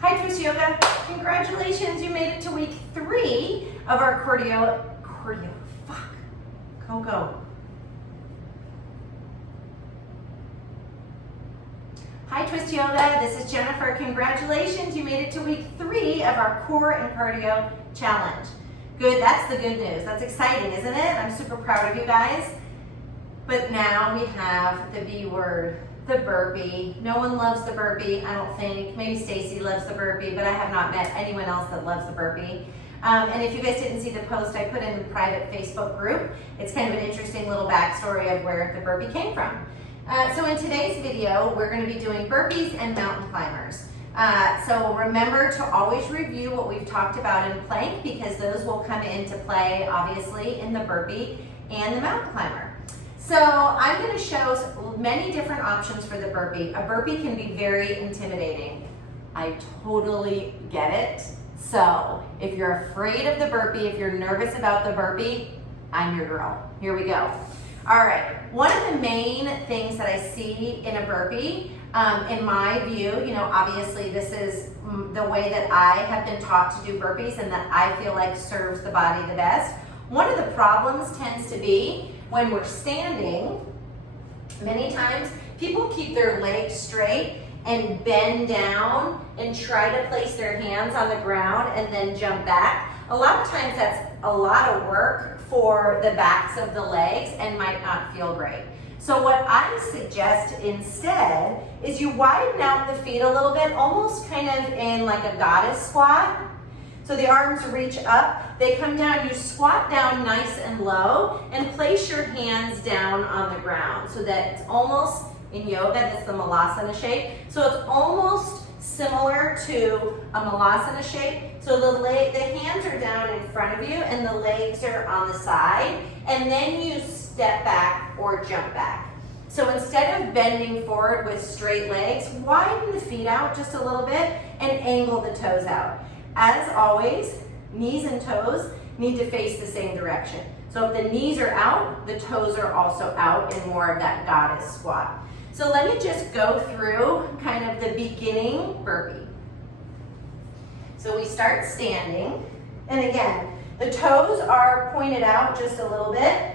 Hi Twist Yoga, congratulations, you made it to week 3 of our cardio, go. Hi Twist Yoga, this is Jennifer, congratulations, you made it to week 3 of our core and cardio challenge. Good, that's the good news, that's exciting, isn't it? I'm super proud of you guys. But now we have the B word, the burpee. No one loves the burpee, I don't think. Maybe Stacy loves the burpee, but I have not met anyone else that loves the burpee. And if you guys didn't see the post I put in the private Facebook group, it's kind of an interesting little backstory of where the burpee came from. So in today's video, we're going to be doing burpees and mountain climbers. So remember to always review what we've talked about in plank because those will come into play obviously in the burpee and the mountain climber. So I'm going to show many different options for the burpee. A burpee can be very intimidating. I totally get it. So if you're afraid of the burpee, if you're nervous about the burpee, I'm your girl. Here we go. All right, one of the main things that I see in a burpee, in my view, obviously this is the way that I have been taught to do burpees and that I feel like serves the body the best. One of the problems tends to be when we're standing, many times people keep their legs straight and bend down and try to place their hands on the ground and then jump back. A lot of times that's a lot of work for the backs of the legs and might not feel great. So what I suggest instead is you widen out the feet a little bit, almost kind of in like a goddess squat. So the arms reach up, they come down, you squat down nice and low and place your hands down on the ground so that it's almost, in yoga, that's the malasana shape. So it's almost similar to a malasana shape. So the hands are down in front of you and the legs are on the side, and then you step back or jump back. So instead of bending forward with straight legs, widen the feet out just a little bit and angle the toes out. As always, knees and toes need to face the same direction. So if the knees are out, the toes are also out in more of that goddess squat. So let me just go through kind of the beginning burpee. So we start standing, and again, the toes are pointed out just a little bit.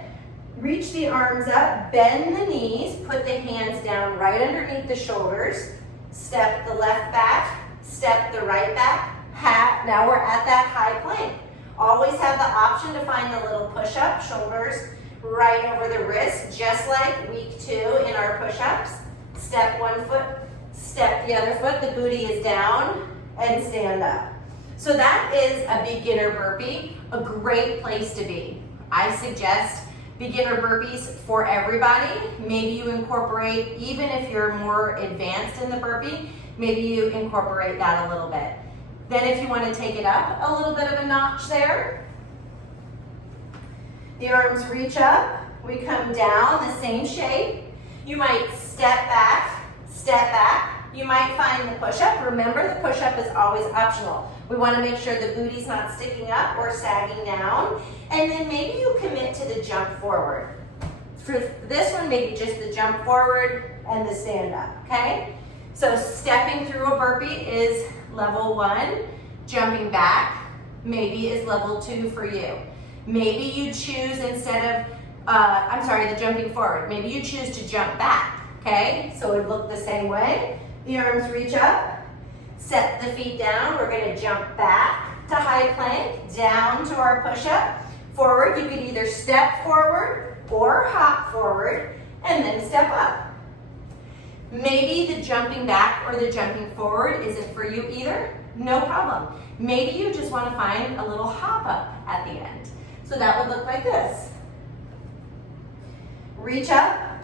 Reach the arms up, bend the knees, put the hands down right underneath the shoulders, step the left back, step the right back, now we're at that high plank. Always have the option to find a little push-up, shoulders right over the wrist, just like week 2 in our push-ups. Step one foot, step the other foot, the booty is down, and stand up. So that is a beginner burpee, a great place to be. I suggest beginner burpees for everybody. Maybe you incorporate, even if you're more advanced in the burpee, maybe you incorporate that a little bit. Then if you want to take it up a little bit of a notch there, the arms reach up, we come down, the same shape. You might step back, you might find the push-up. Remember, the push-up is always optional. We want to make sure the booty's not sticking up or sagging down. And then maybe you commit to the jump forward. For this one, maybe just the jump forward and the stand up, okay? So stepping through a burpee is level 1. Jumping back maybe is level 2 for you. Maybe you choose instead of, the jumping forward. Maybe you choose to jump back, okay? So it would look the same way. The arms reach up, set the feet down. We're gonna jump back to high plank, down to our push-up. Forward, you could either step forward or hop forward and then step up. Maybe the jumping back or the jumping forward isn't for you either. No problem. Maybe you just want to find a little hop up at the end. So that would look like this. Reach up,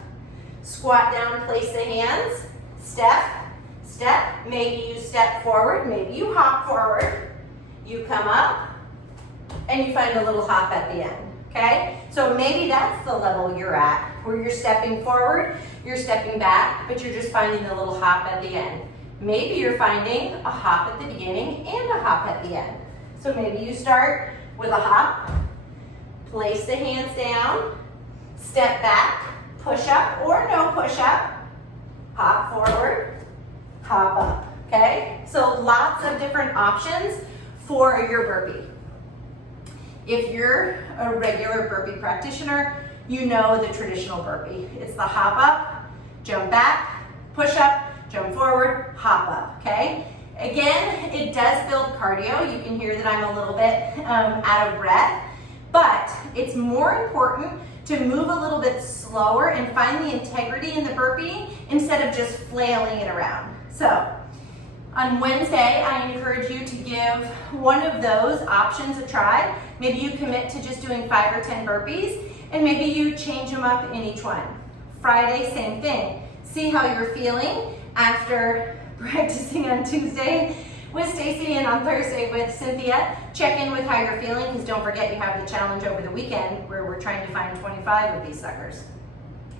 squat down, place the hands, step, step. Maybe you step forward, maybe you hop forward. You come up, and you find a little hop at the end, okay? So maybe that's the level you're at, where you're stepping forward, you're stepping back, but you're just finding the little hop at the end. Maybe you're finding a hop at the beginning and a hop at the end. So maybe you start with a hop, place the hands down, step back, push up or no push up, hop forward, hop up, okay? So lots of different options for your burpee. If you're a regular burpee practitioner, you know the traditional burpee. It's the hop up, jump back, push up, jump forward, hop up, okay? Again, it does build cardio. You can hear that I'm a little bit out of breath, but it's more important to move a little bit slower and find the integrity in the burpee instead of just flailing it around. So on Wednesday, I encourage you to give one of those options a try. Maybe you commit to just doing 5 or 10 burpees, and maybe you change them up in each one. Friday, same thing. See how you're feeling after practicing on Tuesday with Stacy and on Thursday with Cynthia. Check in with how you're feeling, because don't forget you have the challenge over the weekend where we're trying to find 25 of these suckers.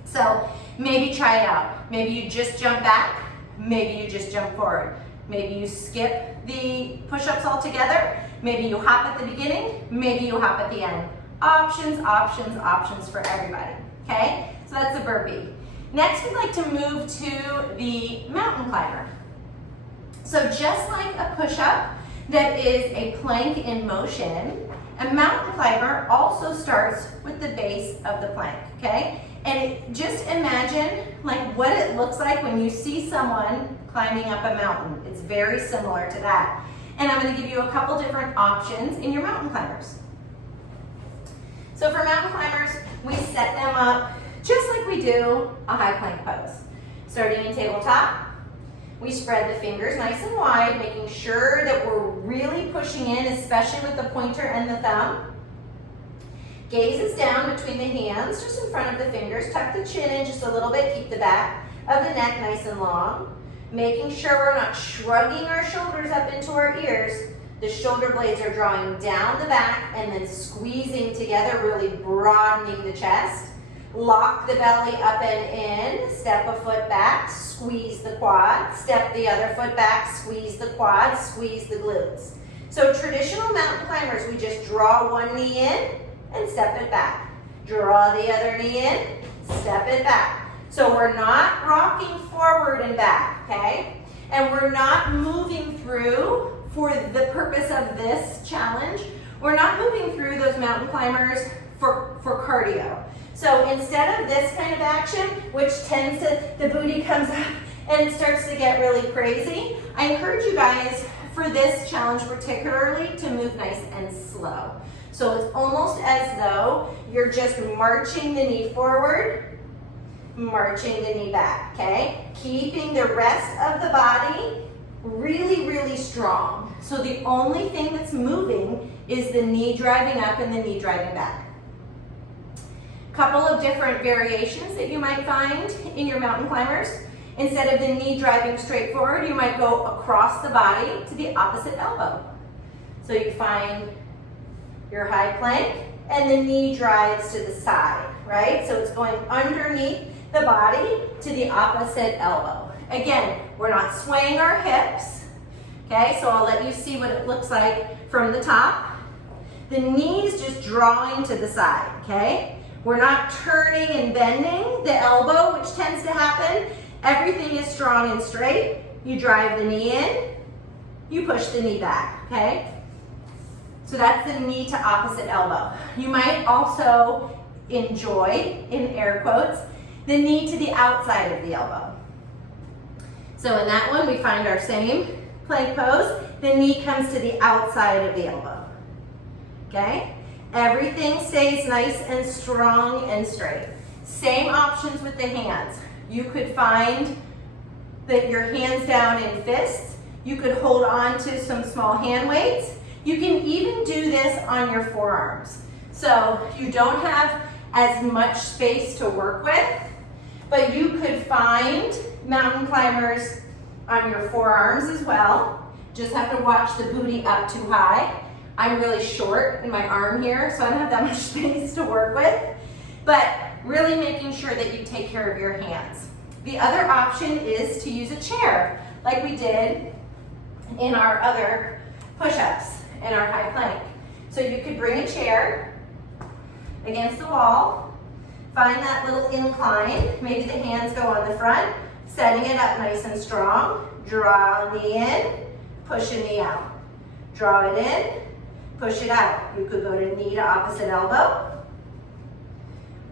So maybe try it out. Maybe you just jump back, maybe you just jump forward. Maybe you skip the push-ups altogether. Maybe you hop at the beginning, maybe you hop at the end. Options, options, options for everybody, okay? So that's the burpee. Next, we'd like to move to the mountain climber. So just like a push-up that is a plank in motion, a mountain climber also starts with the base of the plank, okay? And just imagine like what it looks like when you see someone climbing up a mountain. It's very similar to that. And I'm going to give you a couple different options in your mountain climbers. So for mountain climbers, we set them up just like we do a high plank pose. Starting in tabletop, we spread the fingers nice and wide, making sure that we're really pushing in, especially with the pointer and the thumb. Gaze is down between the hands, just in front of the fingers. Tuck the chin in just a little bit, keep the back of the neck nice and long. Making sure we're not shrugging our shoulders up into our ears. The shoulder blades are drawing down the back and then squeezing together, really broadening the chest. Lock the belly up and in, step a foot back, squeeze the quad, step the other foot back, squeeze the quad, squeeze the glutes. So traditional mountain climbers, we just draw one knee in and step it back. Draw the other knee in, step it back. So we're not rocking forward and back, okay? And we're not moving through, for the purpose of this challenge, we're not moving through those mountain climbers for cardio. So instead of this kind of action, which tends to, the booty comes up and it starts to get really crazy, I encourage you guys for this challenge particularly to move nice and slow. So it's almost as though you're just marching the knee forward, marching the knee back, okay? Keeping the rest of the body really, really strong. So the only thing that's moving is the knee driving up and the knee driving back. Couple of different variations that you might find in your mountain climbers. Instead of the knee driving straight forward, you might go across the body to the opposite elbow. So you find your high plank and the knee drives to the side, right? So it's going underneath the body to the opposite elbow. Again, we're not swaying our hips, okay? So I'll let you see what it looks like from the top. The knee's just drawing to the side, okay? We're not turning and bending the elbow, which tends to happen. Everything is strong and straight. You drive the knee in, you push the knee back, okay? So that's the knee to opposite elbow. You might also enjoy, in air quotes, the knee to the outside of the elbow. So in that one, we find our same plank pose. The knee comes to the outside of the elbow, okay? Everything stays nice and strong and straight. Same options with the hands. You could find that your hands down in fists. You could hold on to some small hand weights. You can even do this on your forearms. So you don't have as much space to work with, but you could find mountain climbers on your forearms as well. Just have to watch the booty up too high. I'm really short in my arm here, so I don't have that much space to work with, but really making sure that you take care of your hands. The other option is to use a chair, like we did in our other push-ups and our high plank. So you could bring a chair against the wall, find that little incline, maybe the hands go on the front, setting it up nice and strong, draw the knee in, push a knee out. Draw it in, push it out. You could go to knee to opposite elbow,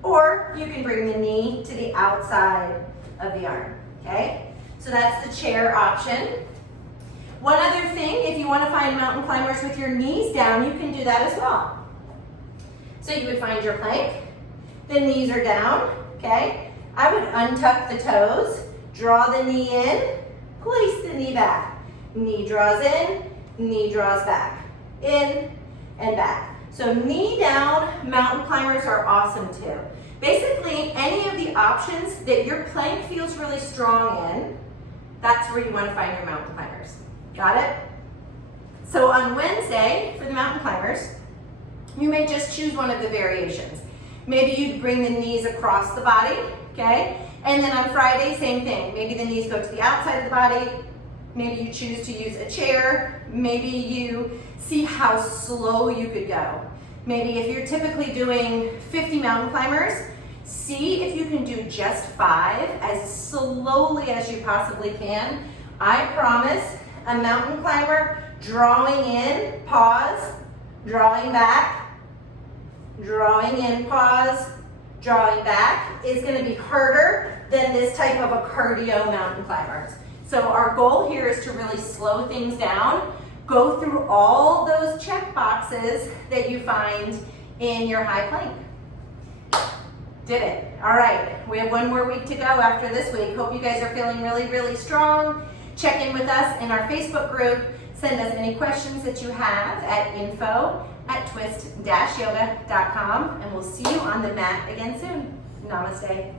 or you can bring the knee to the outside of the arm, okay? So that's the chair option. One other thing, if you want to find mountain climbers with your knees down, you can do that as well. So you would find your plank, the knees are down, okay? I would untuck the toes, draw the knee in, place the knee back. Knee draws in, knee draws back, in and back. So knee down mountain climbers are awesome too. Basically, any of the options that your plank feels really strong in, that's where you want to find your mountain climbers. Got it? So on Wednesday, for the mountain climbers, you may just choose one of the variations. Maybe you'd bring the knees across the body, okay? And then on Friday, same thing. Maybe the knees go to the outside of the body. Maybe you choose to use a chair. Maybe you see how slow you could go. Maybe if you're typically doing 50 mountain climbers, see if you can do just 5 as slowly as you possibly can. I promise a mountain climber drawing in, pause, drawing back, drawing in, pause, drawing back is going to be harder than this type of a cardio mountain climbers. So our goal here is to really slow things down, go through all those check boxes that you find in your high plank. Did it. All right, we have one more week to go after this week. Hope you guys are feeling really, really strong. Check in with us in our Facebook group. Send us any questions that you have at info@twist-yoga.com, and we'll see you on the mat again soon. Namaste.